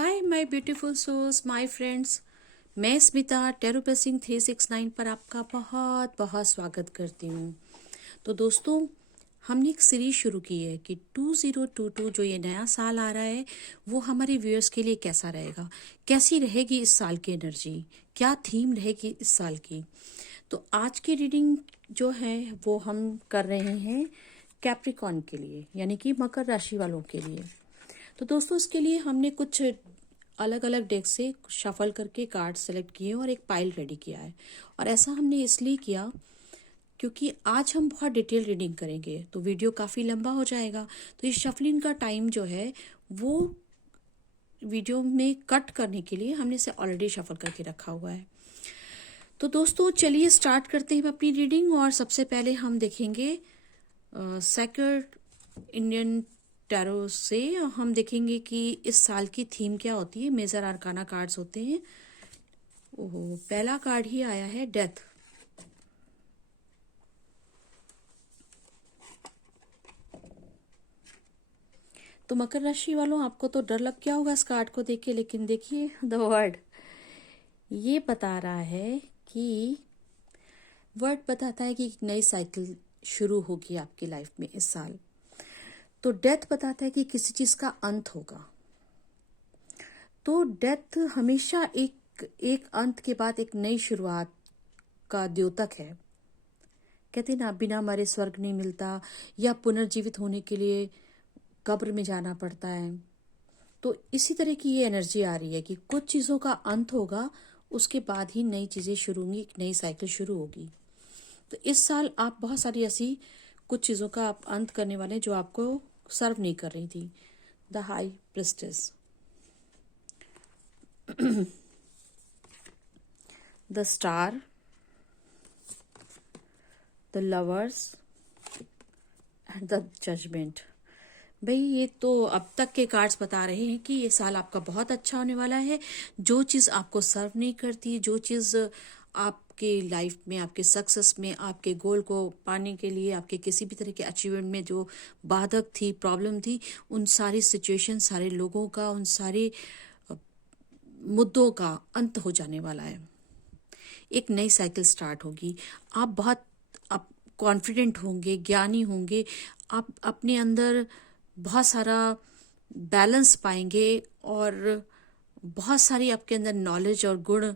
Hi my beautiful souls, my friends. मैं Smita tarot blessing 369 पर आपका बहुत बहुत स्वागत करती हूँ। तो दोस्तों, हमने एक सीरीज शुरू की है कि 2022 जो ये नया साल आ रहा है वो हमारे व्यूअर्स के लिए कैसा रहेगा, कैसी रहेगी इस साल की एनर्जी, क्या थीम रहेगी इस साल की। तो आज की रीडिंग जो है वो हम कर रहे हैं कैप्रिकॉन के लिए, यानी कि मकर राशि वालों के लिए। तो दोस्तों, इसके लिए हमने कुछ अलग अलग डेक से शफल करके कार्ड सेलेक्ट किए और एक पाइल रेडी किया है। और ऐसा हमने इसलिए किया क्योंकि आज हम बहुत डिटेल रीडिंग करेंगे तो वीडियो काफ़ी लंबा हो जाएगा। तो ये शफलिंग का टाइम जो है वो वीडियो में कट करने के लिए हमने इसे ऑलरेडी शफल करके रखा हुआ है। तो दोस्तों, चलिए स्टार्ट करते हैं अपनी रीडिंग। और सबसे पहले हम देखेंगे सेक्रेड इंडियन टैरो से हम देखेंगे कि इस साल की थीम क्या होती है। मेजर आर्काना कार्ड्स होते हैं। ओहो, पहला कार्ड ही आया है डेथ। तो मकर राशि वालों, आपको तो डर लग गया होगा इस कार्ड को देख के, लेकिन देखिए द वर्ड ये बता रहा है कि वर्ड बताता है कि एक नई साइकिल शुरू होगी आपकी लाइफ में इस साल। तो डेथ बताता है कि किसी चीज का अंत होगा। तो डेथ हमेशा एक अंत के बाद एक नई शुरुआत का द्योतक है। कहते ना, बिना मरे स्वर्ग नहीं मिलता, या पुनर्जीवित होने के लिए कब्र में जाना पड़ता है। तो इसी तरह की ये एनर्जी आ रही है कि कुछ चीजों का अंत होगा, उसके बाद ही नई चीजें शुरू होंगी, एक नई साइकिल शुरू होगी। तो इस साल आप बहुत सारी ऐसी कुछ चीजों का आप अंत करने वाले हैं जो आपको सर्व नहीं कर रही थी। The high priestess, the star, the lovers and the judgement. भाई, ये तो अब तक के कार्ड्स बता रहे हैं कि ये साल आपका बहुत अच्छा होने वाला है। जो चीज़ आपको सर्व नहीं करती, जो चीज़ आपके लाइफ में, आपके सक्सेस में, आपके गोल को पाने के लिए, आपके किसी भी तरह के अचीवमेंट में जो बाधक थी, प्रॉब्लम थी, उन सारी सिचुएशन, सारे लोगों का, उन सारे मुद्दों का अंत हो जाने वाला है। एक नई साइकिल स्टार्ट होगी। आप बहुत कॉन्फिडेंट होंगे, ज्ञानी होंगे। आप अपने अंदर बहुत सारा बैलेंस पाएंगे और बहुत सारी आपके अंदर नॉलेज और गुण,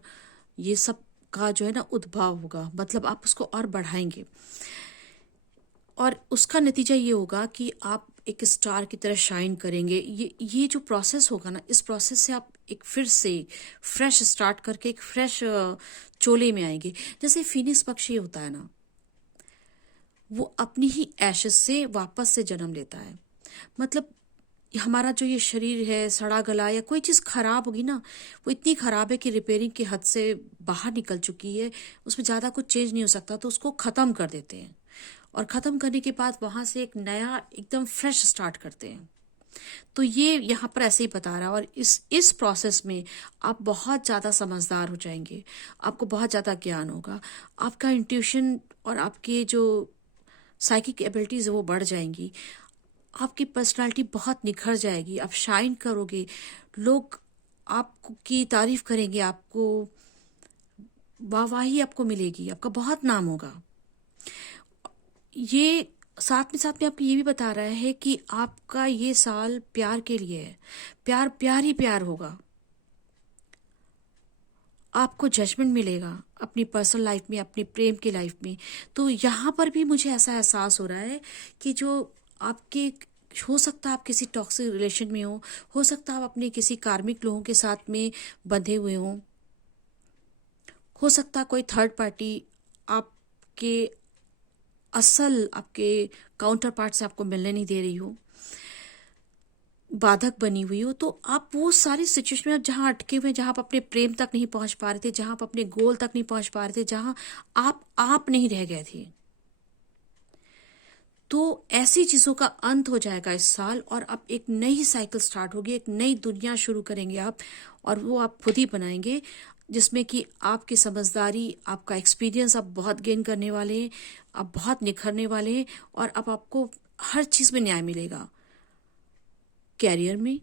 ये सब का जो है ना उद्भव होगा। मतलब आप उसको और बढ़ाएंगे और उसका नतीजा ये होगा कि आप एक स्टार की तरह शाइन करेंगे। ये जो प्रोसेस होगा ना, इस प्रोसेस से आप एक फिर से फ्रेश स्टार्ट करके एक फ्रेश चोले में आएंगे। जैसे फिनिक्स पक्षी होता है ना, वो अपनी ही एशेस से वापस से जन्म लेता है। मतलब हमारा जो ये शरीर है, सड़ा गला या कोई चीज़ खराब होगी ना, वो इतनी खराब है कि रिपेयरिंग के हद से बाहर निकल चुकी है, उसमें ज़्यादा कुछ चेंज नहीं हो सकता, तो उसको ख़त्म कर देते हैं। और ख़त्म करने के बाद वहाँ से एक नया एकदम फ्रेश स्टार्ट करते हैं। तो ये यहाँ पर ऐसे ही बता रहा है। और इस प्रोसेस में आप बहुत ज़्यादा समझदार हो जाएंगे, आपको बहुत ज़्यादा ज्ञान होगा, आपका इंट्यूशन और आपके जो साइकिक एबिलिटीज़ वो बढ़ जाएंगी, आपकी पर्सनालिटी बहुत निखर जाएगी, आप शाइन करोगे, लोग आपकी तारीफ करेंगे, आपको वाहवाही आपको मिलेगी, आपका बहुत नाम होगा। ये साथ में आपको ये भी बता रहा है कि आपका ये साल प्यार के लिए है। प्यार प्यार ही प्यार होगा। आपको जजमेंट मिलेगा अपनी पर्सनल लाइफ में, अपनी प्रेम की लाइफ में। तो यहाँ पर भी मुझे ऐसा एहसास हो रहा है कि जो आपके, हो सकता है आप किसी टॉक्सिक रिलेशन में हो सकता है आप अपने किसी कार्मिक लोगों के साथ में बंधे हुए हो सकता है कोई थर्ड पार्टी आपके असल, आपके काउंटर पार्ट से आपको मिलने नहीं दे रही हो, बाधक बनी हुई हो। तो आप वो सारी सिचुएशन में जहां अटके हुए, जहां आप अपने प्रेम तक नहीं पहुंच पा रहे थे, जहां आप अपने गोल तक नहीं पहुंच पा रहे थे, जहां आप नहीं रह गए थे, तो ऐसी चीजों का अंत हो जाएगा इस साल। और अब एक नई साइकिल स्टार्ट होगी, एक नई दुनिया शुरू करेंगे आप, और वो आप खुद ही बनाएंगे, जिसमें कि आपकी समझदारी, आपका एक्सपीरियंस आप बहुत गेन करने वाले हैं, आप बहुत निखरने वाले हैं। और अब आपको हर चीज में न्याय मिलेगा, कैरियर में,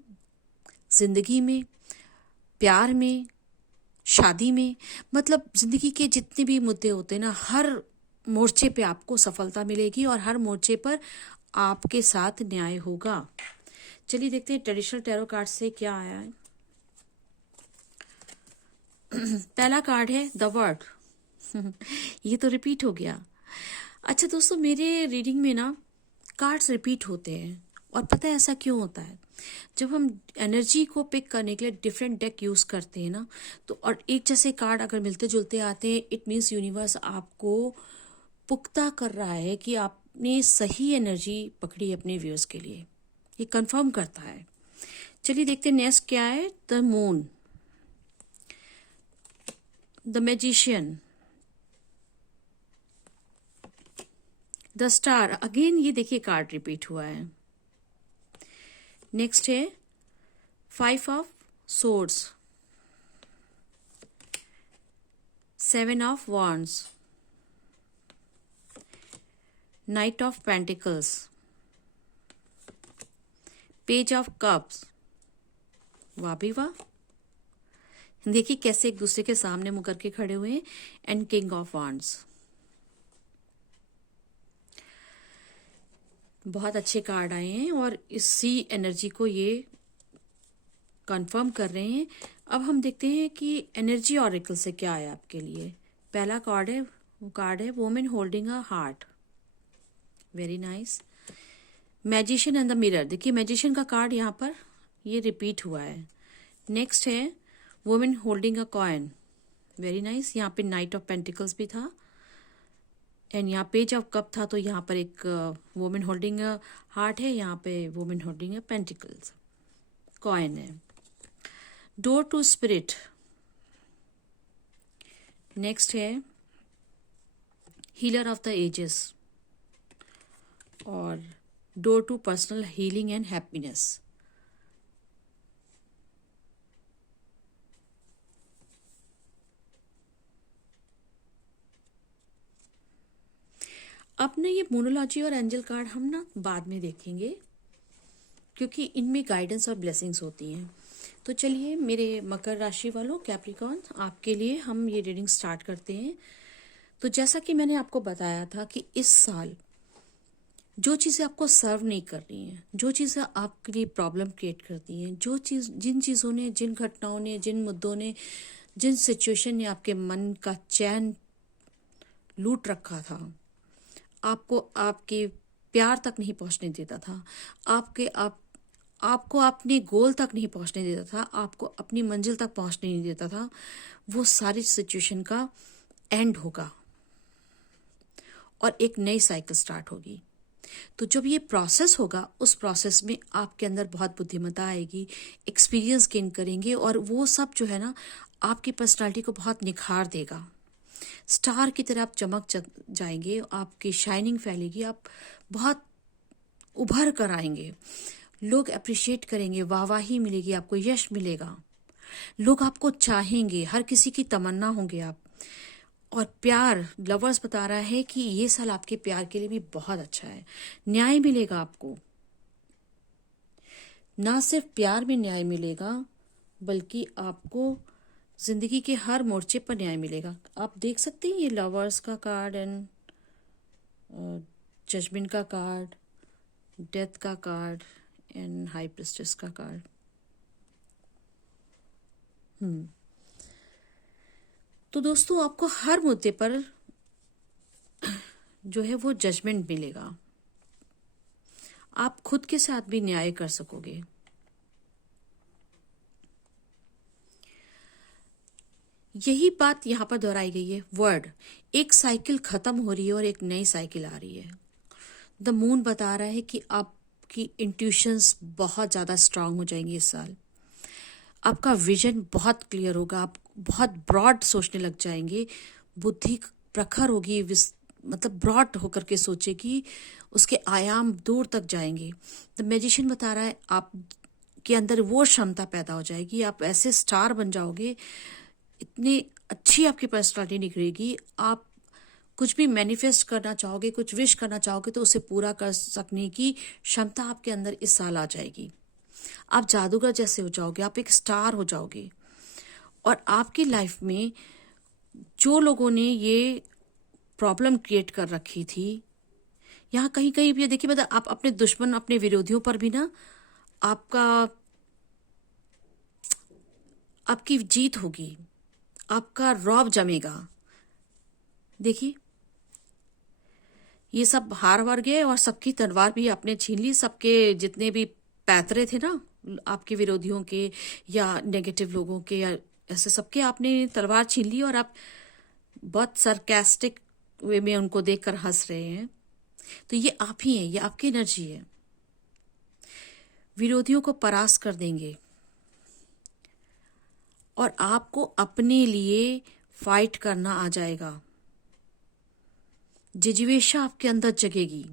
जिंदगी में, प्यार में, शादी में, मतलब जिंदगी के जितने भी मुद्दे होते हैं ना, हर मोर्चे पे आपको सफलता मिलेगी और हर मोर्चे पर आपके साथ न्याय होगा। चलिए देखते हैं ट्रेडिशनल टैरो कार्ड से क्या आया है। पहला कार्ड है द वर्ड। ये तो रिपीट हो गया। अच्छा दोस्तों, मेरे रीडिंग में ना कार्ड्स रिपीट होते हैं, और पता है ऐसा क्यों होता है? जब हम एनर्जी को पिक करने के लिए डिफरेंट डेक यूज करते हैं ना, तो और एक जैसे कार्ड अगर मिलते जुलते आते हैं, इट मीन्स यूनिवर्स आपको पुख्ता कर रहा है कि आपने सही एनर्जी पकड़ी अपने व्यूज के लिए। ये कंफर्म करता है। चलिए देखते हैं नेक्स्ट क्या है। The moon, the magician, the star. Again ये देखिए कार्ड रिपीट हुआ है। नेक्स्ट है 5 of swords, 7 of wands, night of pentacles, page of cups. वाह भी वाह, देखिए कैसे एक दूसरे के सामने मुकर के खड़े हुए हैं। And king of wands. बहुत अच्छे कार्ड आए हैं और इसी एनर्जी को ये कंफर्म कर रहे हैं। अब हम देखते हैं कि एनर्जी ऑरेकल से क्या आया आपके लिए। पहला कार्ड है, वो कार्ड है women holding a heart. Very nice. Magician and the mirror. देखिए मैजिशियन का कार्ड यहाँ पर ये रिपीट हुआ है। नेक्स्ट है वुमेन होल्डिंग अ कॉइन। Very nice. यहाँ पे नाइट ऑफ पेंटिकल्स भी था एंड यहाँ पेज ऑफ कप था, तो यहाँ पर एक वुमेन होल्डिंग अ हार्ट है, यहाँ पे women holding a pentacles, coin है। Door to spirit. नेक्स्ट है हीलर ऑफ द एजेस और door to personal healing and happiness. अब ना ये मोनोलॉजी और एंजल कार्ड हम ना बाद में देखेंगे, क्योंकि इनमें गाइडेंस और ब्लेसिंग्स होती हैं। तो चलिए मेरे मकर राशि वालों, कैप्रिकॉर्न, आपके लिए हम ये रीडिंग स्टार्ट करते हैं। तो जैसा कि मैंने आपको बताया था कि इस साल जो चीज़ें आपको सर्व नहीं कर रही हैं, जो चीज़ें आपके लिए प्रॉब्लम क्रिएट करती हैं, जिन चीज़ों ने, जिन घटनाओं ने, जिन मुद्दों ने, जिन सिचुएशन ने आपके मन का चैन लूट रखा था, आपको आपके प्यार तक नहीं पहुंचने देता था, आपको अपने गोल तक नहीं पहुंचने देता था, आपको अपनी मंजिल तक पहुंचने नहीं देता था, वो सारी सिचुएशन का एंड होगा और एक नई साइकिल स्टार्ट होगी। तो जब ये प्रोसेस होगा, उस प्रोसेस में आपके अंदर बहुत बुद्धिमत्ता आएगी, एक्सपीरियंस गेन करेंगे, और वो सब जो है ना आपकी पर्सनालिटी को बहुत निखार देगा। स्टार की तरह आप चमक जाएंगे, आपकी शाइनिंग फैलेगी, आप बहुत उभर कर आएंगे, लोग अप्रिशिएट करेंगे, वाहवाही मिलेगी, आपको यश मिलेगा, लोग आपको चाहेंगे, हर किसी की तमन्ना होंगे आप। और प्यार, लवर्स बता रहा है कि ये साल आपके प्यार के लिए भी बहुत अच्छा है। न्याय मिलेगा आपको, ना सिर्फ प्यार में न्याय मिलेगा, बल्कि आपको जिंदगी के हर मोर्चे पर न्याय मिलेगा। आप देख सकते हैं ये लवर्स का कार्ड एंड जजमेंट का कार्ड, डेथ का कार्ड एंड हाई प्रिस्टेस का कार्ड। तो दोस्तों आपको हर मुद्दे पर जो है वो जजमेंट मिलेगा, आप खुद के साथ भी न्याय कर सकोगे। यही बात यहाँ पर दोहराई गई है। वर्ड, एक साइकिल खत्म हो रही है और एक नई साइकिल आ रही है। द मून बता रहा है कि आपकी इंट्यूशंस बहुत ज्यादा स्ट्रांग हो जाएंगी इस साल, आपका विजन बहुत क्लियर होगा, आप बहुत ब्रॉड सोचने लग जाएंगे, बुद्धि प्रखर होगी, मतलब ब्रॉड होकर के सोचेगी, उसके आयाम दूर तक जाएंगे। द मैजिशियन बता रहा है आप के अंदर वो क्षमता पैदा हो जाएगी, आप ऐसे स्टार बन जाओगे, इतनी अच्छी आपकी पर्सनालिटी निकलेगी, आप कुछ भी मैनिफेस्ट करना चाहोगे, कुछ विश करना चाहोगे तो उसे पूरा कर सकने की क्षमता आपके अंदर इस साल आ जाएगी। आप जादूगर जैसे हो जाओगे, आप एक स्टार हो जाओगे। और आपकी लाइफ में जो लोगों ने ये प्रॉब्लम क्रिएट कर रखी थी, यहाँ कहीं कहीं ये देखिए, मतलब आप अपने दुश्मन, अपने विरोधियों पर भी ना आपका आपकी जीत होगी, आपका रौब जमेगा। देखिए, ये सब हार वार गए और सबकी तलवार भी आपने छीन ली। सबके जितने भी पैतरे थे ना आपके विरोधियों के या नेगेटिव लोगों के या ऐसे, सबके आपने तलवार छीन ली और आप बहुत सरकास्टिक वे में उनको देखकर हंस रहे हैं। तो ये आप ही हैं, ये आपकी एनर्जी है। विरोधियों को परास्त कर देंगे और आपको अपने लिए फाइट करना आ जाएगा। जिजीवेशा आपके अंदर जगेगी।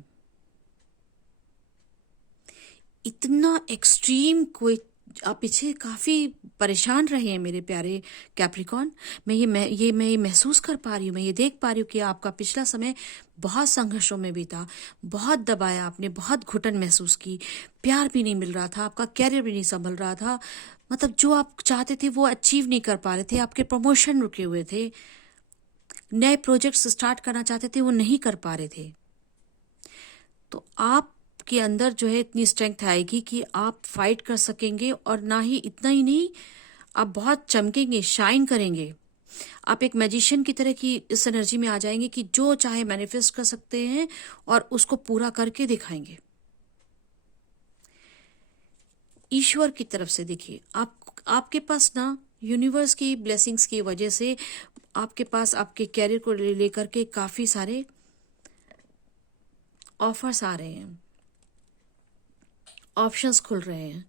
इतना एक्सट्रीम कोई, आप पीछे काफी परेशान रहे हैं मेरे प्यारे कैप्रिकॉन। मैं ये महसूस कर पा रही हूँ, मैं ये देख पा रही हूँ कि आपका पिछला समय बहुत संघर्षों में बीता, बहुत दबाया आपने, बहुत घुटन महसूस की, प्यार भी नहीं मिल रहा था, आपका कैरियर भी नहीं संभल रहा था। मतलब जो आप चाहते थे वो अचीव नहीं कर पा रहे थे, आपके प्रमोशन रुके हुए थे, नए प्रोजेक्ट्स स्टार्ट करना चाहते थे वो नहीं कर पा रहे थे। तो आप के अंदर जो है इतनी स्ट्रेंथ आएगी कि आप फाइट कर सकेंगे, और ना ही इतना ही नहीं, आप बहुत चमकेंगे, शाइन करेंगे। आप एक मैजिशियन की तरह की इस एनर्जी में आ जाएंगे कि जो चाहे मैनिफेस्ट कर सकते हैं और उसको पूरा करके दिखाएंगे। ईश्वर की तरफ से देखिए, आपके पास ना यूनिवर्स की ब्लेसिंग्स की वजह से आपके पास आपके कैरियर को लेकर के काफी सारे ऑफर्स आ रहे हैं, ऑप्शंस खुल रहे हैं।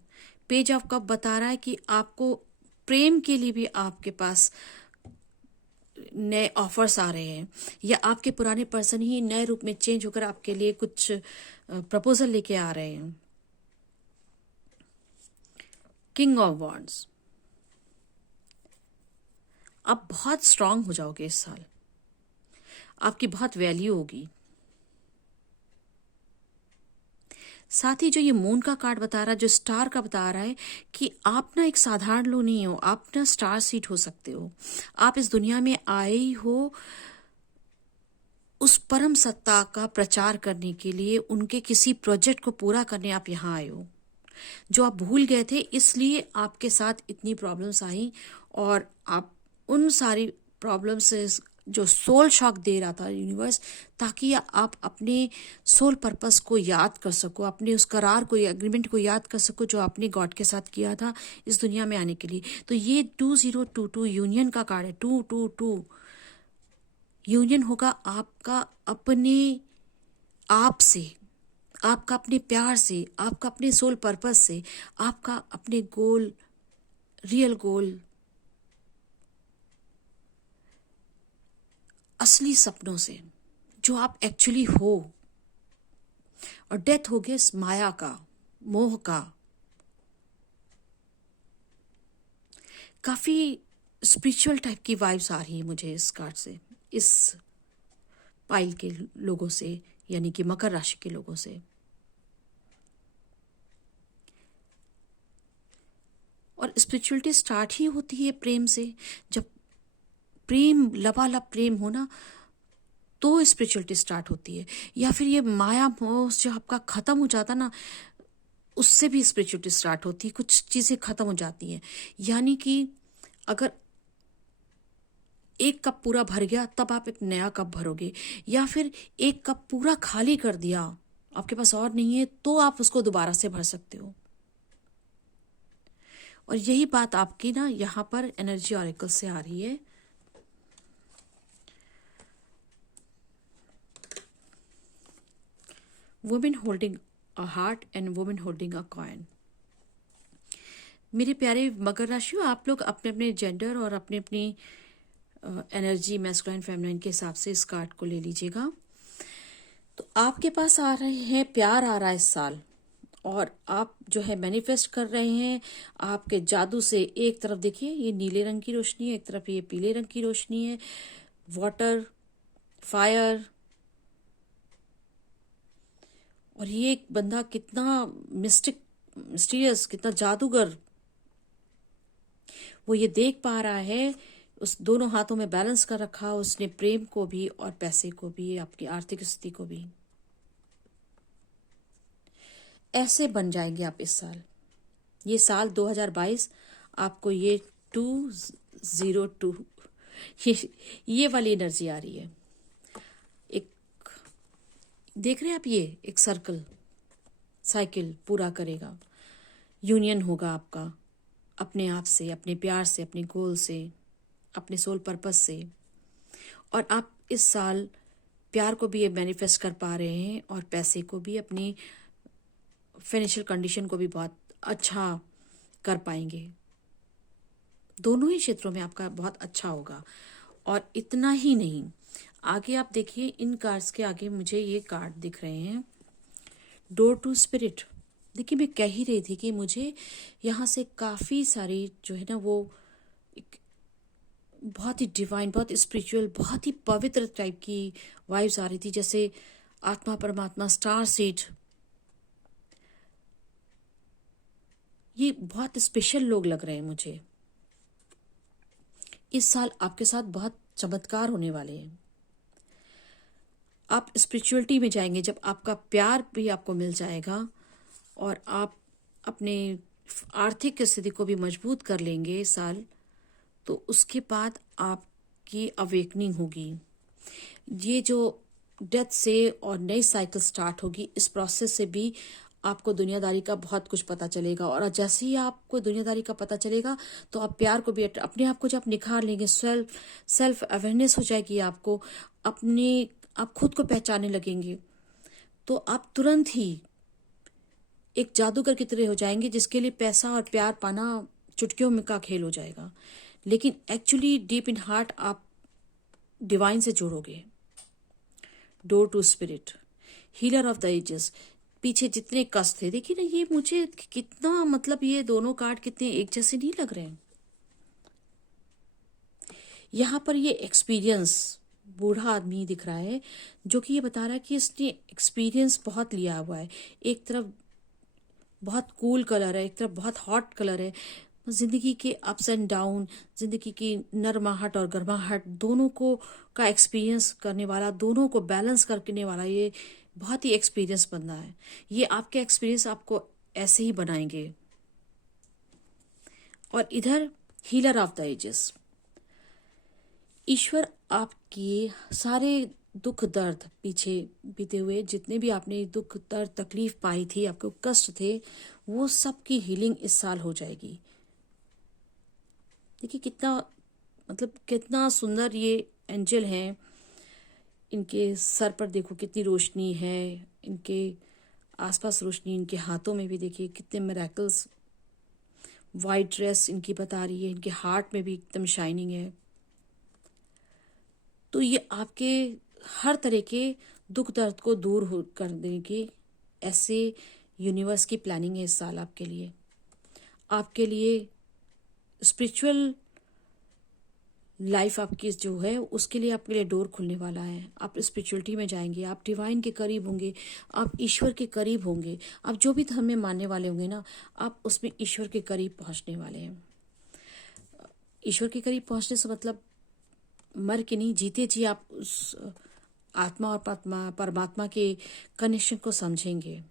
पेज आपका बता रहा है कि आपको प्रेम के लिए भी आपके पास नए ऑफर्स आ रहे हैं, या आपके पुराने पर्सन ही नए रूप में चेंज होकर आपके लिए कुछ प्रपोजल लेके आ रहे हैं। किंग ऑफ वॉन्ड्स, आप बहुत स्ट्रांग हो जाओगे इस साल, आपकी बहुत वैल्यू होगी। साथ ही जो ये मून का कार्ड बता रहा है, जो स्टार का बता रहा है कि आप ना एक साधारण लोग नहीं हो, आप ना स्टार सीड हो सकते हो। आप इस दुनिया में आए ही हो उस परम सत्ता का प्रचार करने के लिए, उनके किसी प्रोजेक्ट को पूरा करने आप यहाँ आए हो जो आप भूल गए थे, इसलिए आपके साथ इतनी प्रॉब्लम्स आई। और आप उन सारी प्रॉब्लम से जो सोल शॉक दे रहा था यूनिवर्स, ताकि आप अपने सोल पर्पस को याद कर सको, अपने उस करार को, एग्रीमेंट को याद कर सको जो आपने गॉड के साथ किया था इस दुनिया में आने के लिए। तो ये 2022 यूनियन का कार्ड है। 222 यूनियन होगा आपका अपने आप से, आपका अपने प्यार से, आपका अपने सोल पर्पस से, आपका अपने गोल, रियल गोल, असली सपनों से, जो आप एक्चुअली हो। और डेथ हो गया इस माया का, मोह का। काफी स्पिरिचुअल टाइप की वाइब्स आ रही है मुझे इस कार्ड से, इस पाइल के लोगों से, यानी कि मकर राशि के लोगों से। और स्पिरिचुअलिटी स्टार्ट ही होती है प्रेम से। जब प्रेम, लबालब प्रेम हो ना, तो स्पिरिचुअलिटी स्टार्ट होती है। या फिर ये माया मोह जो आपका खत्म हो जाता ना, उससे भी स्पिरिचुअलिटी स्टार्ट होती है। कुछ चीजें खत्म हो जाती हैं, यानी कि अगर एक कप पूरा भर गया तब आप एक नया कप भरोगे, या फिर एक कप पूरा खाली कर दिया, आपके पास और नहीं है, तो आप उसको दोबारा से भर सकते हो। और यही बात आपकी ना यहाँ पर एनर्जी ऑरेकल से आ रही है। Women holding a heart and women holding a coin. मेरे प्यारे मकर राशियों, आप लोग अपने अपने जेंडर और अपने अपनी एनर्जी मैस्कुलाइन फेमिनाइन के हिसाब से इस कार्ड को ले लीजिएगा। तो आपके पास आ रहे हैं, प्यार आ रहा है इस साल, और आप जो है मैनिफेस्ट कर रहे हैं आपके जादू से। एक तरफ देखिए ये नीले रंग की रोशनी है, एक तरफ ये पीले रंग की रोशनी है, वाटर, फायर। और ये एक बंदा कितना मिस्टीरियस, कितना जादूगर, वो ये देख पा रहा है, उस दोनों हाथों में बैलेंस कर रखा उसने, प्रेम को भी और पैसे को भी, आपकी आर्थिक स्थिति को भी। ऐसे बन जाएंगे आप इस साल। ये साल 2022 आपको ये 202 ये वाली एनर्जी आ रही है। एक देख रहे हैं आप, ये एक साइकिल पूरा करेगा। यूनियन होगा आपका अपने आप से, अपने प्यार से, अपने गोल से, अपने सोल पर्पस से। और आप इस साल प्यार को भी ये मैनिफेस्ट कर पा रहे हैं और पैसे को भी, अपनी फाइनेंशियल कंडीशन को भी बहुत अच्छा कर पाएंगे। दोनों ही क्षेत्रों में आपका बहुत अच्छा होगा। और इतना ही नहीं, आगे आप देखिए, इन कार्ड्स के आगे मुझे ये कार्ड दिख रहे हैं, डोर टू स्पिरिट। देखिए, मैं कह ही रही थी कि मुझे यहाँ से काफ़ी सारी जो है ना वो एक बहुत ही डिवाइन, बहुत स्पिरिचुअल, बहुत ही पवित्र टाइप की वाइब्स आ रही थी, जैसे आत्मा परमात्मा, स्टार सीड। ये बहुत स्पेशल लोग लग रहे हैं मुझे। इस साल आपके साथ बहुत चमत्कार होने वाले हैं। आप स्पिरिचुअलिटी में जाएंगे जब आपका प्यार भी आपको मिल जाएगा और आप अपने आर्थिक स्थिति को भी मजबूत कर लेंगे इस साल, तो उसके बाद आपकी अवेकनिंग होगी। ये जो डेथ से और नई साइकिल स्टार्ट होगी, इस प्रोसेस से भी आपको दुनियादारी का बहुत कुछ पता चलेगा। और जैसे ही आपको दुनियादारी का पता चलेगा तो आप प्यार को भी, अपने आप को जब निखार लेंगे, सेल्फ अवेयरनेस हो जाएगी आपको, आप खुद को पहचानने लगेंगे, तो आप तुरंत ही एक जादूगर की तरह हो जाएंगे, जिसके लिए पैसा और प्यार पाना चुटकियों में का खेल हो जाएगा। लेकिन एक्चुअली डीप इन हार्ट आप डिवाइन से जुड़ोगे। Door to spirit, healer of the ages. पीछे जितने कष्ट थे, देखिए ना, ये मुझे कितना, मतलब ये दोनों कार्ड कितने एक जैसे नहीं लग रहे हैं। यहाँ पर ये एक्सपीरियंस, बूढ़ा आदमी दिख रहा है जो कि ये बता रहा है कि इसने एक्सपीरियंस बहुत लिया हुआ है। एक तरफ बहुत कूल कलर है, एक तरफ बहुत हॉट कलर है। जिंदगी के अप्स एंड डाउन, जिंदगी की नरमाहट और गर्माहट, दोनों को का एक्सपीरियंस करने वाला, दोनों को बैलेंस करने वाला ये बहुत ही एक्सपीरियंस बंदा है। ये आपके एक्सपीरियंस आपको ऐसे ही बनाएंगे। और इधर हीलर ऑफ द एजेस, ईश्वर आपके सारे दुख दर्द, पीछे बीते हुए जितने भी आपने दुख दर्द तकलीफ पाई थी, आपको कष्ट थे, वो सब की हीलिंग इस साल हो जाएगी। देखिए कितना, मतलब कितना सुंदर ये एंजल हैं। इनके सर पर देखो कितनी रोशनी है, इनके आसपास रोशनी, इनके हाथों में भी देखिए कितने मिरेकल्स। वाइट ड्रेस इनकी बता रही है, इनके हार्ट में भी एकदम शाइनिंग है। तो ये आपके हर तरह के दुख दर्द को दूर कर देंगे। ऐसे यूनिवर्स की प्लानिंग है इस साल आपके लिए। आपके लिए स्पिरिचुअल लाइफ आपकी जो है, उसके लिए आपके लिए डोर खुलने वाला है। आप स्पिरिचुअलिटी में जाएंगे, आप डिवाइन के करीब होंगे, आप ईश्वर के करीब होंगे। आप जो भी धर्म में मानने वाले होंगे ना, आप उसमें ईश्वर के करीब पहुंचने वाले हैं। ईश्वर के करीब पहुंचने से मतलब मर के नहीं, जीते जी आप उस आत्मा और परमात्मा के कनेक्शन को समझेंगे,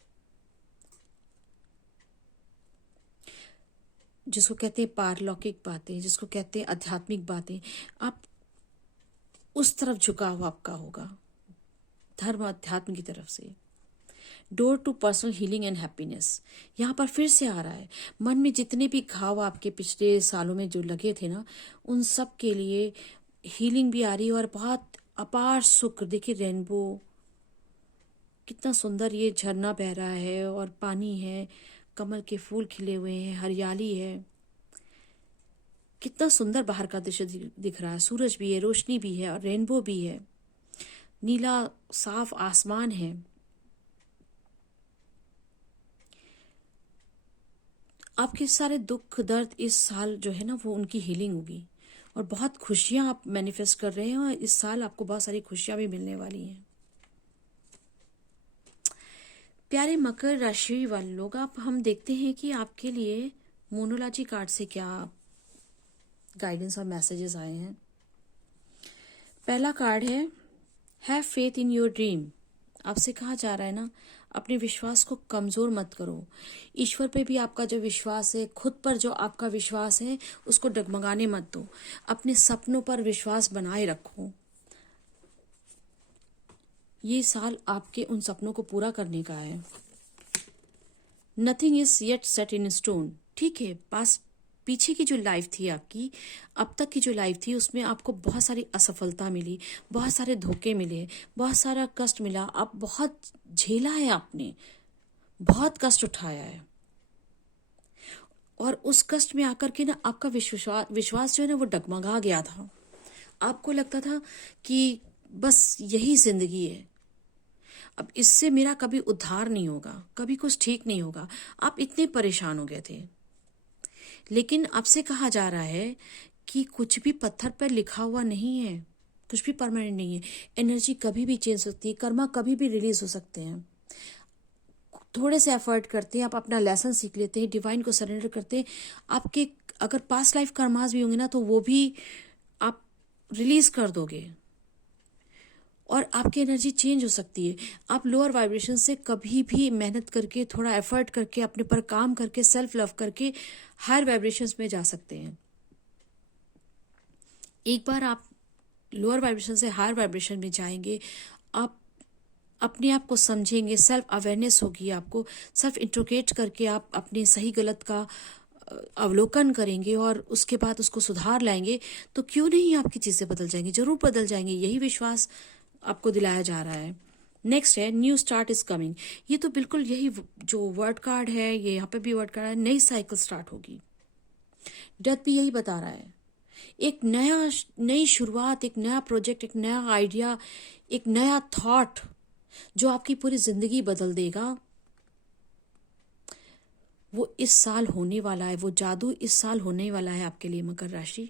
जिसको कहते हैं पारलौकिक बातें, जिसको कहते हैं आध्यात्मिक बातें। आप उस तरफ झुकाव आपका होगा, धर्म अध्यात्म की तरफ से। Door to personal healing and happiness, यहाँ पर फिर से आ रहा है। मन में जितने भी घाव आपके पिछले सालों में जो लगे थे ना, उन सब के लिए हीलिंग भी आ रही है और बहुत अपार सुख। देखिए रेनबो, कितना सुंदर ये झरना बह रहा है और पानी है, कमल के फूल खिले हुए हैं, हरियाली है। कितना सुंदर बाहर का दृश्य दिख रहा है। सूरज भी है, रोशनी भी है और रेनबो भी है। नीला साफ आसमान है। आपके सारे दुख दर्द इस साल जो है ना, वो उनकी हीलिंग होगी। और बहुत खुशियां आप मैनिफेस्ट कर रहे हैं और इस साल आपको बहुत सारी खुशियां भी मिलने वाली हैं। प्यारे मकर राशि वाले लोग, आप हम देखते हैं कि आपके लिए मोनोलॉजी कार्ड से क्या गाइडेंस और मैसेजेस आए हैं। पहला कार्ड है have faith in your dream. आपसे कहा जा रहा है ना, अपने विश्वास को कमजोर मत करो। ईश्वर पे भी आपका जो विश्वास है, खुद पर जो आपका विश्वास है, उसको डगमगाने मत दो। अपने सपनों पर विश्वास बनाए रखो। ये साल आपके उन सपनों को पूरा करने का है। Nothing is yet set in stone. ठीक है, पास पीछे की जो लाइफ थी आपकी, अब तक की जो लाइफ थी, उसमें आपको बहुत सारी असफलता मिली, बहुत सारे धोखे मिले, बहुत सारा कष्ट मिला। आप बहुत झेला है, आपने बहुत कष्ट उठाया है। और उस कष्ट में आकर के ना आपका विश्वास जो है ना वो डगमगा गया था। आपको लगता था कि बस यही जिंदगी है, अब इससे मेरा कभी उद्धार नहीं होगा, कभी कुछ ठीक नहीं होगा। आप इतने परेशान हो गए थे। लेकिन आपसे कहा जा रहा है कि कुछ भी पत्थर पर लिखा हुआ नहीं है, कुछ भी परमानेंट नहीं है। एनर्जी कभी भी चेंज हो सकती है, कर्मा कभी भी रिलीज हो सकते हैं। थोड़े से एफर्ट करते हैं, आप अपना लेसन सीख लेते हैं, डिवाइन को सरेंडर करते हैं। आपके अगर पास्ट लाइफ कर्मास भी होंगे ना, तो वो भी आप रिलीज कर दोगे और आपकी एनर्जी चेंज हो सकती है। आप लोअर वाइब्रेशन से कभी भी मेहनत करके, थोड़ा एफर्ट करके, अपने पर काम करके, सेल्फ लव करके हायर वाइब्रेशंस में जा सकते हैं। एक बार आप लोअर वाइब्रेशन से हायर वाइब्रेशन में जाएंगे, आप अपने आप को समझेंगे, सेल्फ अवेयरनेस होगी आपको। सेल्फ इंट्रोगेट करके आप अपने सही गलत का अवलोकन करेंगे और उसके बाद उसको सुधार लाएंगे, तो क्यों नहीं आपकी चीजें बदल जाएंगी, जरूर बदल जाएंगी। यही विश्वास आपको दिलाया जा रहा है। नेक्स्ट है न्यू स्टार्ट इज कमिंग। ये तो बिल्कुल यही जो वर्ड कार्ड है, ये यहाँ पे भी वर्ड कार्ड है, नई साइकिल स्टार्ट होगी। डेथ भी यही बता रहा है, एक नई शुरुआत, एक नया प्रोजेक्ट, एक नया आइडिया, एक नया थॉट जो आपकी पूरी जिंदगी बदल देगा, वो इस साल होने वाला है। वो जादू इस साल होने वाला है आपके लिए मकर राशि।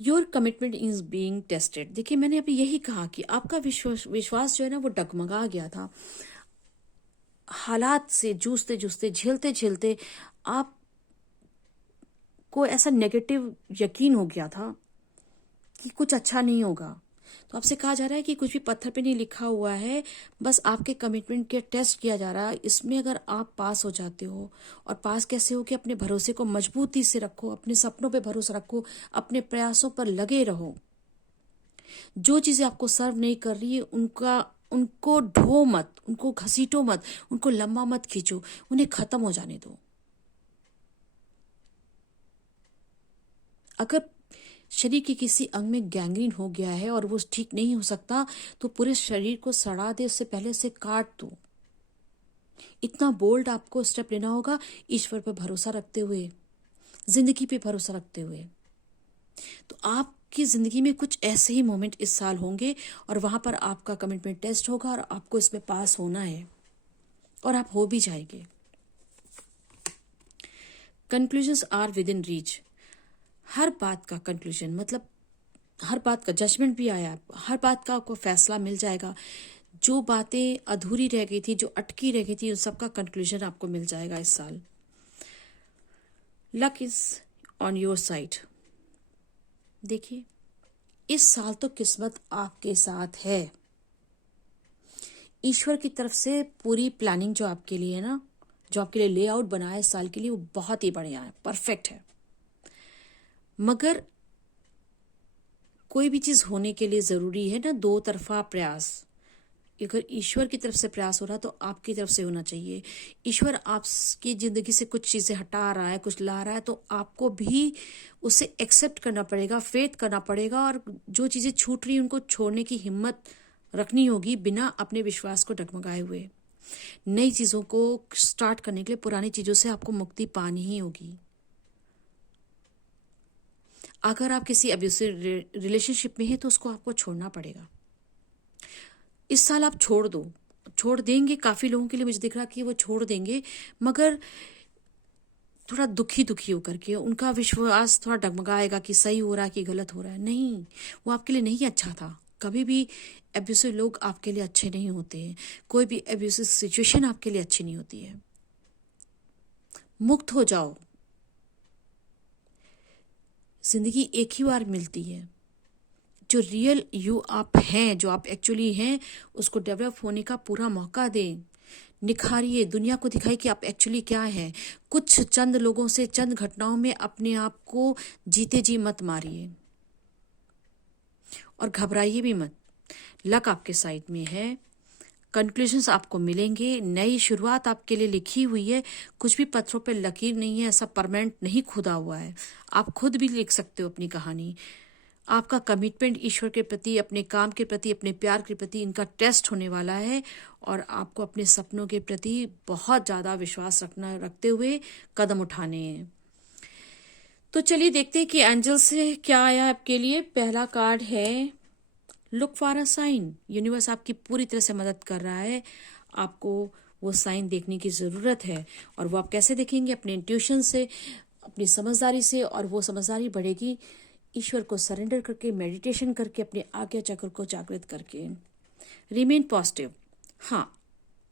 Your commitment is being tested. देखिए, मैंने अभी यही कहा कि आपका विश्वास जो है ना वो डगमगा गया था। हालात से जूझते जूझते, झेलते झेलते आप को ऐसा नेगेटिव यकीन हो गया था कि कुछ अच्छा नहीं होगा। तो आपसे कहा जा रहा है कि कुछ भी पत्थर पे नहीं लिखा हुआ है, बस आपके कमिटमेंट के टेस्ट किया जा रहा है। इसमें अगर आप पास हो जाते हो, और पास कैसे हो कि अपने भरोसे को मजबूती से रखो, अपने सपनों पे भरोसा रखो, अपने प्रयासों पर लगे रहो। जो चीजें आपको सर्व नहीं कर रही है उनको ढो मत, उनको घसीटो मत, उनको लंबा मत खींचो, उन्हें खत्म हो जाने दो। अगर शरीर के किसी अंग में गैंग्रीन हो गया है और वो ठीक नहीं हो सकता, तो पूरे शरीर को सड़ा दे, उससे पहले से काट दो। इतना बोल्ड आपको स्टेप लेना होगा, ईश्वर पर भरोसा रखते हुए, जिंदगी पे भरोसा रखते हुए। तो आपकी जिंदगी में कुछ ऐसे ही मोमेंट इस साल होंगे और वहां पर आपका कमिटमेंट टेस्ट होगा और आपको इसमें पास होना है और आप हो भी जाएंगे। Conclusions are within reach. हर बात का कंक्लूजन मतलब हर बात का जजमेंट भी आया, हर बात का आपको फैसला मिल जाएगा। जो बातें अधूरी रह गई थी, जो अटकी रह गई थी, उन सबका कंक्लूजन आपको मिल जाएगा इस साल। Luck is on your side. देखिए, इस साल तो किस्मत आपके साथ है। ईश्वर की तरफ से पूरी प्लानिंग जो आपके लिए है ना, जो आपके लिए लेआउट बना है इस साल के लिए, वो बहुत ही बढ़िया है, परफेक्ट है। मगर कोई भी चीज होने के लिए जरूरी है ना दो तरफा प्रयास। अगर ईश्वर की तरफ से प्रयास हो रहा तो आपकी तरफ से होना चाहिए। ईश्वर आपकी जिंदगी से कुछ चीजें हटा रहा है, कुछ ला रहा है, तो आपको भी उसे एक्सेप्ट करना पड़ेगा, फेथ करना पड़ेगा, और जो चीजें छूट रही उनको छोड़ने की हिम्मत रखनी होगी, बिना अपने विश्वास को डगमगाए हुए। नई चीजों को स्टार्ट करने के लिए पुरानी चीजों से आपको मुक्ति पानी ही होगी। अगर आप किसी अब्यूसिव रिलेशनशिप में हैं तो उसको आपको छोड़ना पड़ेगा। इस साल आप छोड़ देंगे। काफी लोगों के लिए मुझे दिख रहा कि वो छोड़ देंगे, मगर थोड़ा दुखी होकर के। उनका विश्वास थोड़ा डगमगाएगा कि सही हो रहा है कि गलत हो रहा है। नहीं, वो आपके लिए नहीं अच्छा था। कभी भी एब्यूसिव लोग आपके लिए अच्छे नहीं होते हैं। कोई भी एब्यूसिव सिचुएशन आपके लिए अच्छी नहीं होती है। मुक्त हो जाओ, जिंदगी एक ही बार मिलती है। जो रियल यू आप हैं, जो आप एक्चुअली हैं, उसको डेवलप होने का पूरा मौका दें। निखारिए, दुनिया को दिखाइए कि आप एक्चुअली क्या हैं। कुछ चंद लोगों से, चंद घटनाओं में अपने आप को जीते जी मत मारिए और घबराइए भी मत। लक आपके साइड में है, कंक्लूजन्स आपको मिलेंगे, नई शुरुआत आपके लिए लिखी हुई है। कुछ भी पत्थरों पे लकीर नहीं है, ऐसा परमानेंट नहीं खुदा हुआ है। आप खुद भी लिख सकते हो अपनी कहानी। आपका कमिटमेंट ईश्वर के प्रति, अपने काम के प्रति, अपने प्यार के प्रति, इनका टेस्ट होने वाला है और आपको अपने सपनों के प्रति बहुत ज़्यादा विश्वास रखते हुए कदम उठाने हैं। तो चलिए देखते हैं कि एंजल से क्या आया आपके लिए। पहला कार्ड है look for a sign. Universe आपकी पूरी तरह से मदद कर रहा है, आपको वो साइन देखने की ज़रूरत है। और वो आप कैसे देखेंगे? अपने इंट्यूशन से, अपनी समझदारी से, और वो समझदारी बढ़ेगी ईश्वर को सरेंडर करके, मेडिटेशन करके, अपने आज्ञा चक्र को जागृत करके। Remain positive. हाँ,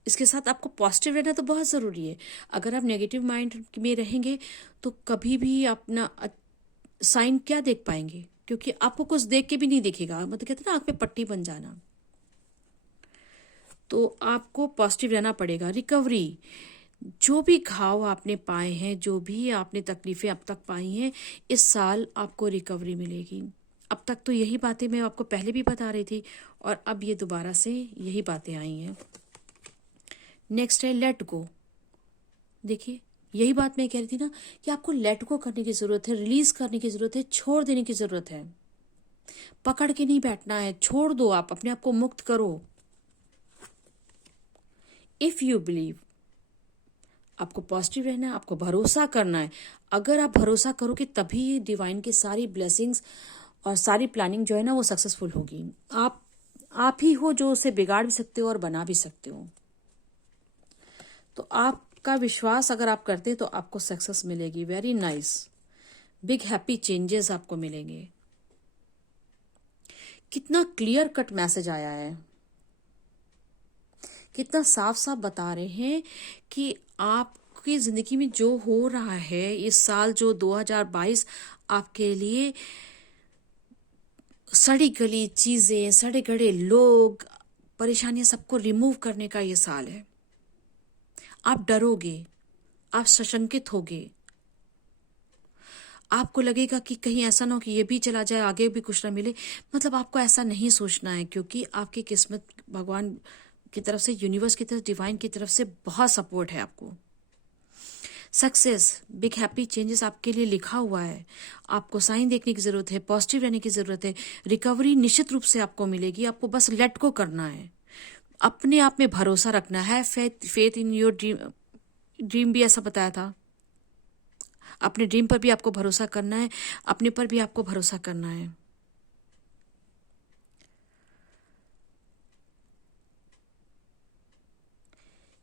इसके साथ आपको पॉजिटिव रहना तो बहुत ज़रूरी है। अगर आप नेगेटिव माइंड में रहेंगे तो कभी भी अपना साइन क्या देख पाएंगे, क्योंकि आपको कुछ देख के भी नहीं दिखेगा। मतलब कहते हैं ना, आंख पे पट्टी बन जाना। तो आपको पॉजिटिव रहना पड़ेगा। रिकवरी, जो भी घाव आपने पाए हैं, जो भी आपने तकलीफें अब तक पाई हैं, इस साल आपको रिकवरी मिलेगी। अब तक तो यही बातें मैं आपको पहले भी बता रही थी और अब ये दोबारा से यही बातें आई हैं। नेक्स्ट है लेट गो। देखिए, यही बात मैं कह रही थी ना कि आपको लेट गो करने की ज़रूरत है, रिलीज करने की ज़रूरत है, छोड़ देने की ज़रूरत है। पकड़ के नहीं बैठना है, छोड़ दो, आप अपने आप को मुक्त करो। इफ़ यू बिलीव, आपको पॉजिटिव रहना है, आपको भरोसा करना है। अगर आप भरोसा करोगे तभी डिवाइन की सारी ब्लेसिंग्स और सारी प्लानिंग जो है ना वो सक्सेसफुल होगी। आप ही हो जो उसे बिगाड़ भी सकते हो और बना भी सकते हो। तो आपका विश्वास अगर आप करते हैं तो आपको सक्सेस मिलेगी। Very nice. Big happy changes आपको मिलेंगे। कितना क्लियर कट मैसेज आया है, कितना साफ साफ बता रहे हैं कि आपकी जिंदगी में जो हो रहा है इस साल, जो 2022 आपके लिए सड़ी गली चीजें, सड़े गड़े लोग, परेशानियां, सबको रिमूव करने का ये साल है। आप डरोगे, आप सशंकित होगे, आपको लगेगा कि कहीं ऐसा ना हो कि ये भी चला जाए, आगे भी कुछ ना मिले। मतलब आपको ऐसा नहीं सोचना है, क्योंकि आपकी किस्मत भगवान की तरफ से, यूनिवर्स की तरफ, डिवाइन की तरफ से बहुत सपोर्ट है आपको। सक्सेस, बिग हैप्पी चेंजेस आपके लिए लिखा हुआ है। आपको साइन देखने की जरूरत है, पॉजिटिव रहने की जरूरत है। रिकवरी निश्चित रूप से आपको मिलेगी, आपको बस लेट गो करना है, अपने आप में भरोसा रखना है। फेथ इन योर ड्रीम भी ऐसा बताया था। अपने ड्रीम पर भी आपको भरोसा करना है, अपने पर भी आपको भरोसा करना है।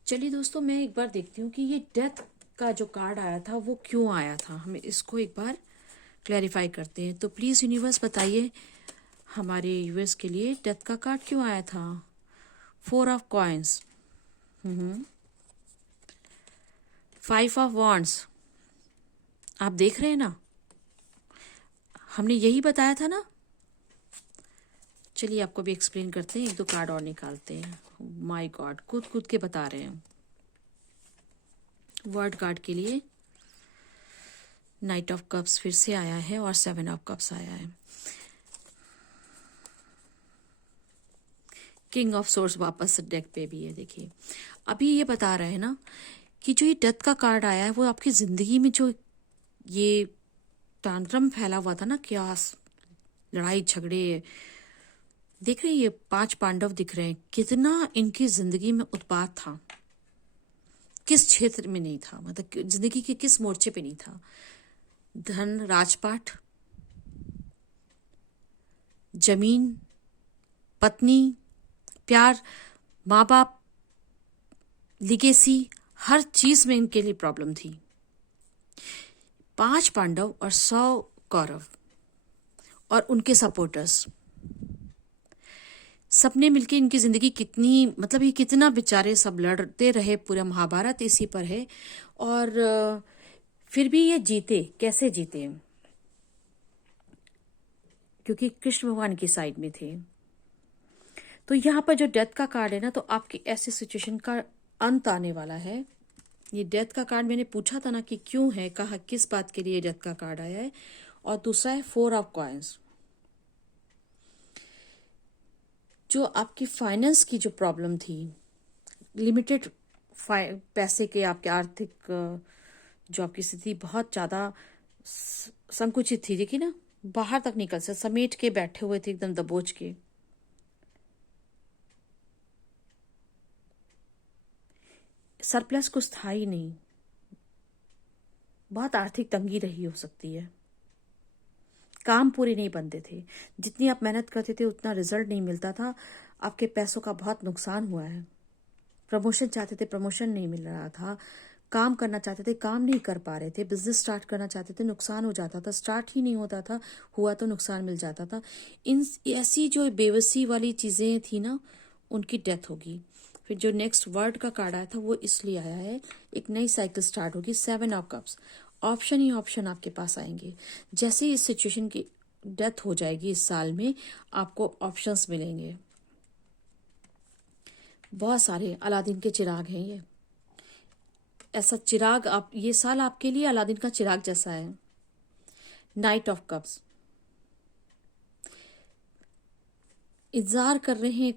चलिए दोस्तों, मैं एक बार देखती हूँ कि ये डेथ का जो कार्ड आया था वो क्यों आया था। हमें इसको एक बार क्लैरिफाई करते हैं। तो प्लीज़ यूनिवर्स बताइए हमारे यूएस के लिए डेथ का कार्ड क्यों आया था। 4 ऑफ कॉइन्स, 5 ऑफ वॉन्ड्स। आप देख रहे हैं ना, हमने यही बताया था ना। चलिए आपको भी एक्सप्लेन करते हैं, एक दो कार्ड और निकालते हैं। माय गॉड, कूद के बता रहे हैं। वर्ड कार्ड के लिए नाइट ऑफ कप्स फिर से आया है और 7 ऑफ कप्स आया है। किंग ऑफ सोर्स वापस डेक पे भी है। देखिए, अभी ये बता रहे हैं ना कि जो ये डेथ का कार्ड आया है वो आपकी जिंदगी में जो ये तांड्रम फैला हुआ था ना, क्या लड़ाई झगड़े, देख रहे हैं ये 5 पांडव दिख रहे हैं, कितना इनकी जिंदगी में उत्पात था, किस क्षेत्र में नहीं था, मतलब जिंदगी के किस मोर्चे पे नहीं था। धन, राजपाट, जमीन, पत्नी, प्यार, माँ बाप, लिगेसी, हर चीज में इनके लिए प्रॉब्लम थी। 5 पांडव और 100 कौरव और उनके सपोर्टर्स, सबने मिलके इनकी जिंदगी कितनी, मतलब ये कितना बेचारे सब लड़ते रहे। पूरा महाभारत इसी पर है। और फिर भी ये जीते, कैसे जीते। क्योंकि कृष्ण भगवान की साइड में थे। तो यहाँ पर जो डेथ का कार्ड है ना, तो आपकी ऐसी सिचुएशन का अंत आने वाला है। ये डेथ का कार्ड मैंने पूछा था ना कि क्यों है, कहा किस बात के लिए डेथ का कार्ड आया है। और दूसरा है 4 ऑफ कॉइंस। जो आपकी फाइनेंस की जो प्रॉब्लम थी, लिमिटेड पैसे के, आपके आर्थिक जो आपकी स्थिति बहुत ज्यादा संकुचित थी, देखिए ना, बाहर तक निकल से समेट के बैठे हुए थे एकदम दबोच के। सरप्लस कुछ था ही नहीं, बहुत आर्थिक तंगी रही हो सकती है, काम पूरे नहीं बनते थे, जितनी आप मेहनत करते थे उतना रिजल्ट नहीं मिलता था, आपके पैसों का बहुत नुकसान हुआ है। प्रमोशन चाहते थे, प्रमोशन नहीं मिल रहा था, काम करना चाहते थे, काम नहीं कर पा रहे थे, बिजनेस स्टार्ट करना चाहते थे, नुकसान हो जाता था, स्टार्ट ही नहीं होता था, हुआ तो नुकसान मिल जाता था। इन ऐसी जो बेबसी वाली चीजें थी ना, उनकी डेथ होगी। फिर जो नेक्स्ट वर्ड का कार्ड आया था वो इसलिए आया है, एक नई साइकिल स्टार्ट होगी। 7 of cups, option he option आपके पास आएंगे। जैसे इस सिचुएशन की डेथ हो जाएगी इस साल में, आपको ऑप्शंस मिलेंगे बहुत सारे। अलादीन के चिराग हैं ये, ऐसा चिराग आप, ये साल आपके लिए अलादीन का चिराग जैसा है। नाइट ऑफ कप्स, इंतजार कर रहे हैं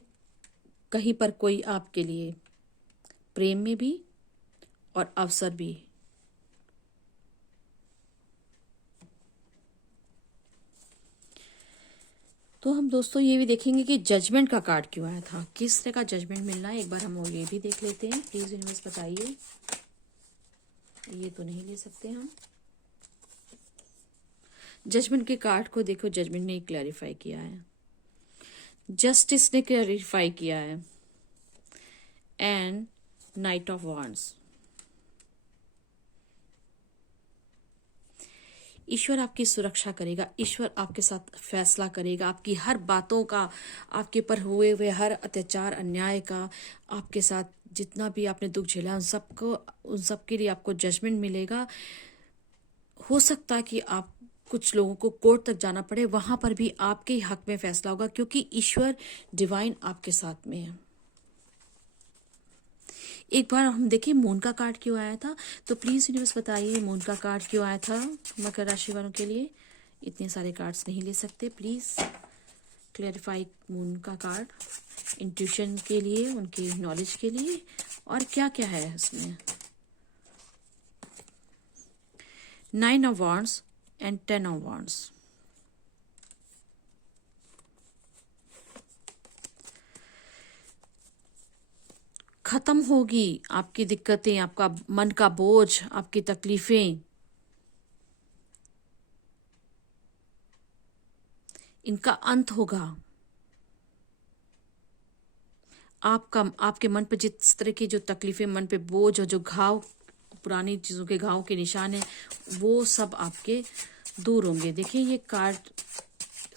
कहीं पर कोई आपके लिए, प्रेम में भी और अवसर भी। तो हम दोस्तों ये भी देखेंगे कि जजमेंट का कार्ड क्यों आया था, किस तरह का जजमेंट मिलना है, एक बार हम ये भी देख लेते हैं। प्लीज यूनिवर्स बताइए। ये तो नहीं ले सकते हम। जजमेंट के कार्ड को देखो, जजमेंट ने क्लैरिफाई किया है, जस्टिस ने क्लैरिफाई किया है, एंड नाइट ऑफ वांड्स। ईश्वर आपकी सुरक्षा करेगा, ईश्वर आपके साथ फैसला करेगा, आपकी हर बातों का, आपके ऊपर हुए हुए हर अत्याचार अन्याय का, आपके साथ जितना भी आपने दुख झेला उन सब के लिए आपको जजमेंट मिलेगा। हो सकता है कि आप कुछ लोगों को कोर्ट तक जाना पड़े, वहां पर भी आपके हक में फैसला होगा, क्योंकि ईश्वर डिवाइन आपके साथ में है। एक बार हम देखिए मून का कार्ड क्यों आया था, तो प्लीज यूनिवर्स बताइए मून का कार्ड क्यों आया था मकर राशि वालों के लिए। इतने सारे कार्ड्स नहीं ले सकते, प्लीज क्लैरिफाई मून का कार्ड, इंट्यूशन के लिए, उनकी नॉलेज के लिए, और क्या क्या है इसमें। 9 of wands and 10 of wands. खत्म होगी आपकी दिक्कतें, आपका मन का बोझ, आपकी तकलीफें, इनका अंत होगा। आपके मन पे जिस तरह की जो तकलीफें, मन पे बोझ और जो घाव, पुरानी चीजों के घाव के निशान है, वो सब आपके दूर होंगे। देखिए ये कार्ड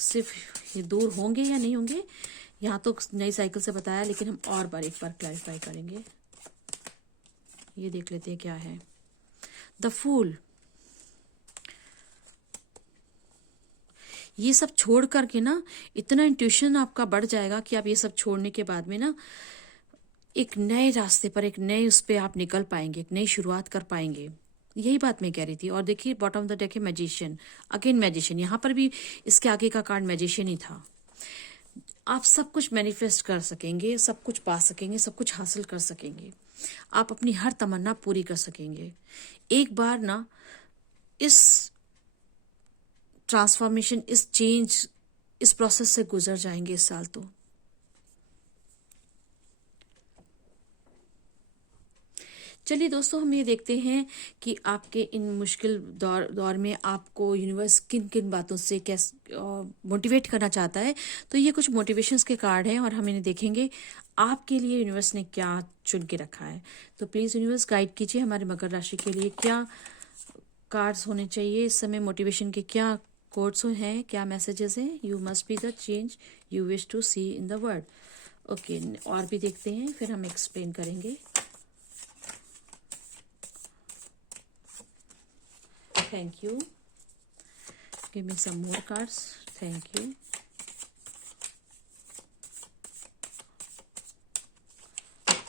सिर्फ ये दूर होंगे या नहीं होंगे, यहाँ तो नई साइकिल से बताया, लेकिन हम और बार एक बार क्लैरिफाई करेंगे। ये देख लेते हैं क्या है। द फूल, ये सब छोड़ करके ना, इतना इंट्यूशन आपका बढ़ जाएगा कि आप ये सब छोड़ने के बाद में ना एक नए रास्ते पर, एक नए उस पे आप निकल पाएंगे, एक नई शुरुआत कर पाएंगे। यही बात मैं कह रही थी। और देखिए बॉटम ऑफ द डेक है मैजिशियन, अगेन मैजिशियन, यहाँ पर भी इसके आगे का कार्ड मैजिशियन ही था। आप सब कुछ मैनिफेस्ट कर सकेंगे, सब कुछ पा सकेंगे, सब कुछ हासिल कर सकेंगे, आप अपनी हर तमन्ना पूरी कर सकेंगे। एक बार ना इस ट्रांसफॉर्मेशन, इस चेंज, इस प्रोसेस से गुजर जाएंगे इस साल तो। चलिए दोस्तों, हम ये देखते हैं कि आपके इन मुश्किल दौर में आपको यूनिवर्स किन किन बातों से कैसे मोटिवेट करना चाहता है। तो ये कुछ मोटिवेशंस के कार्ड हैं और हम इन्हें देखेंगे आपके लिए यूनिवर्स ने क्या चुन के रखा है। तो प्लीज यूनिवर्स गाइड कीजिए हमारे मकर राशि के लिए क्या कार्ड्स होने चाहिए इस समय, मोटिवेशन के क्या कोड्स हैं, क्या मैसेजेस हैं। You must be the change you wish to see in the world. Okay, और भी देखते हैं, फिर हम एक्सप्लेन करेंगे। Thank you. Give me some more cards. Thank you,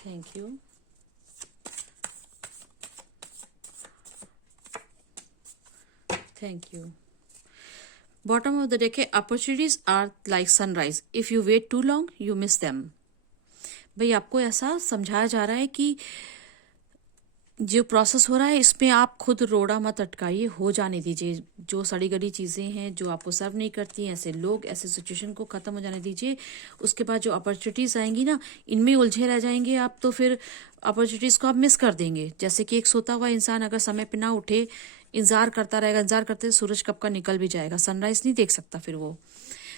thank you, thank you. Bottom of the deck है, opportunities are like sunrise, if you wait too long you miss them. भाई आपको ऐसा समझाया जा रहा है कि जो प्रोसेस हो रहा है इसमें आप खुद रोड़ा मत अटकाइए, हो जाने दीजिए। जो सड़ी गली चीज़ें हैं जो आपको सर्व नहीं करती हैं, ऐसे लोग, ऐसे सिचुएशन को ख़त्म हो जाने दीजिए। उसके बाद जो अपॉर्चुनिटीज़ आएंगी ना, इनमें उलझे रह जाएंगे आप, तो फिर अपॉर्चुनिटीज़ को आप मिस कर देंगे। जैसे कि एक सोता हुआ इंसान अगर समय पे ना उठे, इंतजार करता रहेगा, इंतजार करते सूरज कब का निकल भी जाएगा, सनराइज नहीं देख सकता। फिर वो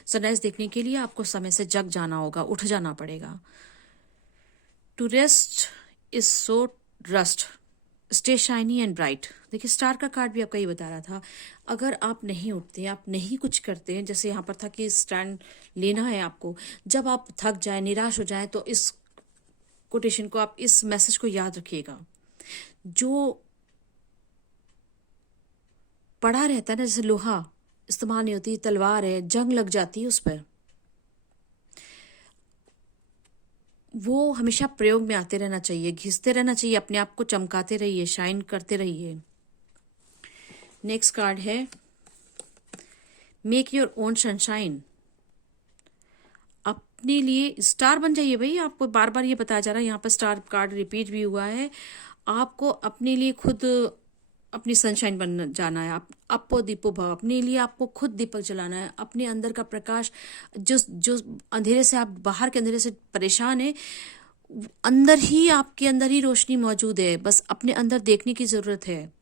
सनराइज देखने के लिए आपको समय से जग जाना होगा, उठ जाना पड़ेगा। To rest is so rust, stay shiny and bright. देखिए स्टार का कार्ड भी आपका ये बता रहा था, अगर आप नहीं उठते, आप नहीं कुछ करते हैं, जैसे यहाँ पर था कि स्टैंड लेना है आपको, जब आप थक जाए, निराश हो जाए, तो इस कोटेशन को, आप इस मैसेज को याद रखिएगा। जो पड़ा रहता है ना, जैसे लोहा इस्तेमाल नहीं होती, तलवार है, जंग लग जाती है उस पर, वो हमेशा प्रयोग में आते रहना चाहिए, घिसते रहना चाहिए, अपने आप को चमकाते रहिए, शाइन करते रहिए। नेक्स्ट कार्ड है, मेक योर ओन सनशाइन। अपने लिए स्टार बन जाइए भाई। आपको बार बार ये बताया जा रहा है, यहाँ पर स्टार कार्ड रिपीट भी हुआ है। आपको अपने लिए खुद अपनी सनशाइन बन जाना है। आप अपो दीपो भव, अपने लिए आपको खुद दीपक जलाना है। अपने अंदर का प्रकाश, जो जो अंधेरे से, आप बाहर के अंधेरे से परेशान है, अंदर ही, आपके अंदर ही रोशनी मौजूद है, बस अपने अंदर देखने की जरूरत है।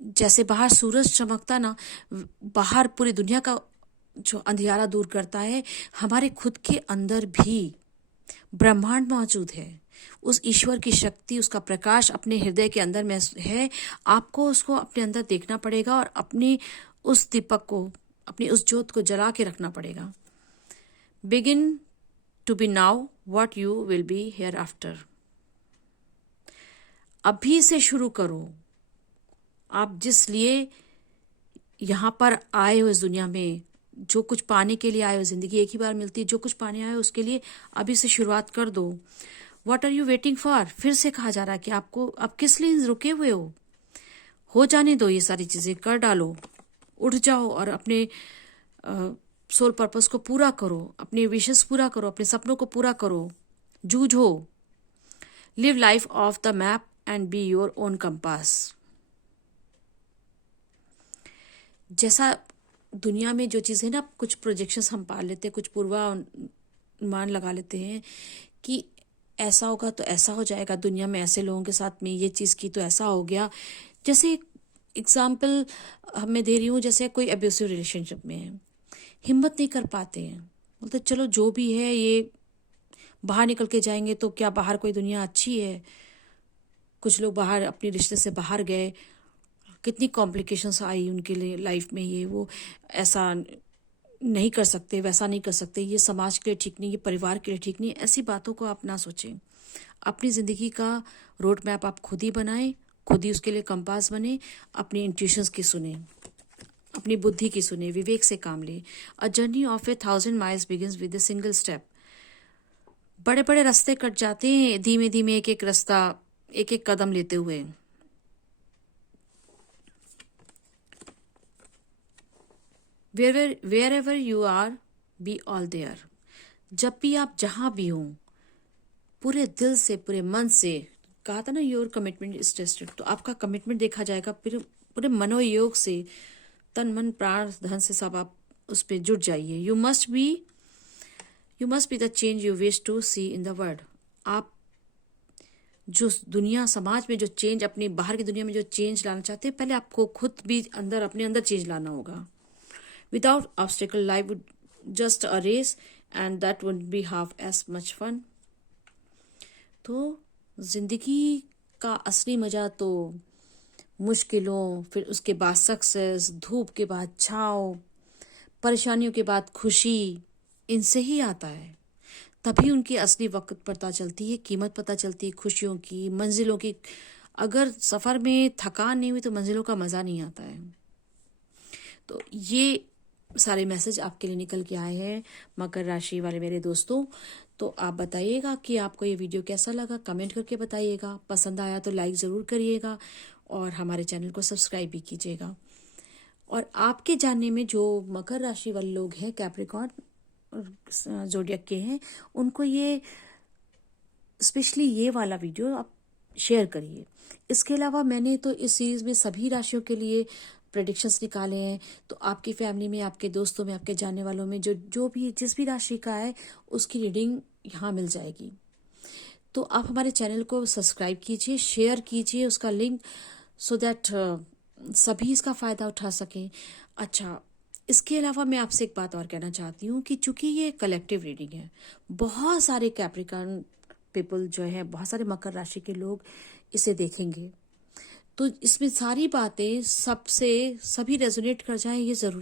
जैसे बाहर सूरज चमकता ना, बाहर पूरी दुनिया का जो अंधियारा दूर करता है, हमारे खुद के अंदर भी ब्रह्मांड मौजूद है। उस ईश्वर की शक्ति, उसका प्रकाश अपने हृदय के अंदर में है। आपको उसको अपने अंदर देखना पड़ेगा और अपनी उस दीपक को, अपनी उस ज्योत को जला के रखना पड़ेगा। Begin to be now what you will be hereafter. अभी से शुरू करो। आप जिस लिए यहाँ पर आए हो इस दुनिया में, जो कुछ पाने के लिए आए हो, जिंदगी एक ही बार मिलती है, जो कुछ पाने आए हो उसके लिए अभी से शुरुआत कर दो। What are you waiting for, फिर से कहा जा रहा है कि आपको, आप किस लिए रुके हुए हो जाने दो, ये सारी चीजें कर डालो, उठ जाओ और अपने सोल पर्पस को पूरा करो, अपने विशेष पूरा करो, अपने सपनों को पूरा करो, जूझो। Live life off the map and be your own compass. जैसा दुनिया में जो चीज़ें ना, कुछ प्रोजेक्शंस हम पाल लेते हैं, कुछ पूर्वानुमान लगा लेते हैं कि ऐसा होगा तो ऐसा हो जाएगा, दुनिया में ऐसे लोगों के साथ में ये चीज़ की तो ऐसा हो गया। जैसे एग्जाम्पल मैं दे रही हूँ, जैसे कोई अब्यूसिव रिलेशनशिप में है, हिम्मत नहीं कर पाते हैं, बोलते चलो जो भी है, ये बाहर निकल के जाएंगे तो क्या बाहर कोई दुनिया अच्छी है। कुछ लोग बाहर अपने रिश्ते से बाहर गए, कितनी कॉम्प्लिकेशंस आई उनके लिए लाइफ में, ये वो ऐसा नहीं कर सकते, वैसा नहीं कर सकते, ये समाज के लिए ठीक नहीं, ये परिवार के लिए ठीक नहीं। ऐसी बातों को आप ना सोचें। अपनी ज़िंदगी का रोड मैप आप खुद ही बनाएं, खुद ही उसके लिए कंपास बने, अपनी इंट्यूशंस की सुने, अपनी बुद्धि की सुने, विवेक से काम ले। A journey of 1,000 miles begins with a single step. बड़े बड़े रास्ते कट जाते हैं धीमे धीमे, एक एक रास्ता, एक एक कदम लेते हुए। Wherever you are, be all there. जब भी आप जहां भी हो, पूरे दिल से, पूरे मन से, कहा था ना योर कमिटमेंट इज टेस्टेड, तो आपका कमिटमेंट देखा जाएगा। फिर पूरे मनोयोग से, तन मन प्राण धन से सब आप उस पर जुट जाइए। You must be the change you wish to see in the world. आप जो दुनिया, समाज में जो चेंज, अपनी बाहर की दुनिया में जो चेंज लाना चाहते हैं, पहले आपको खुद भी अंदर, अपने अंदर चेंज लाना होगा। Without obstacle, life would just a race, and that wouldn't be half as much fun. तो जिंदगी का असली मजा तो मुश्किलों, फिर उसके बाद सक्सेस, धूप के बाद छाँव, परेशानियों के बाद खुशी, इनसे ही आता है। तभी उनकी असली वक्त पता चलती है, कीमत पता चलती है खुशियों की, मंजिलों की। अगर सफर में थकान नहीं हुई तो मंजिलों का मजा नहीं आता है। तो ये सारे मैसेज आपके लिए निकल के आए हैं मकर राशि वाले मेरे दोस्तों। तो आप बताइएगा कि आपको ये वीडियो कैसा लगा, कमेंट करके बताइएगा। पसंद आया तो लाइक ज़रूर करिएगा और हमारे चैनल को सब्सक्राइब भी कीजिएगा। और आपके जानने में जो मकर राशि वाले लोग हैं, कैप्रिकॉर्न जोडियक के हैं, उनको ये स्पेशली ये वाला वीडियो आप शेयर करिए। इसके अलावा मैंने तो इस सीरीज़ में सभी राशियों के लिए प्रेडिक्शंस निकाले हैं। तो आपकी फैमिली में, आपके दोस्तों में, आपके जानने वालों में जो भी जिस भी राशि का है उसकी रीडिंग यहाँ मिल जाएगी। तो आप हमारे चैनल को सब्सक्राइब कीजिए, शेयर कीजिए उसका लिंक, सो दैट सभी इसका फ़ायदा उठा सकें। अच्छा, इसके अलावा मैं आपसे एक बात और कहना चाहती हूँ कि चूंकि ये कलेक्टिव रीडिंग है, बहुत सारे कैप्रिकॉर्न पीपल जो है, बहुत सारे मकर राशि के लोग इसे देखेंगे। तो इसमें सारी बातें सबसे सभी रेजोनेट कर जाएं, ये ज़रूरी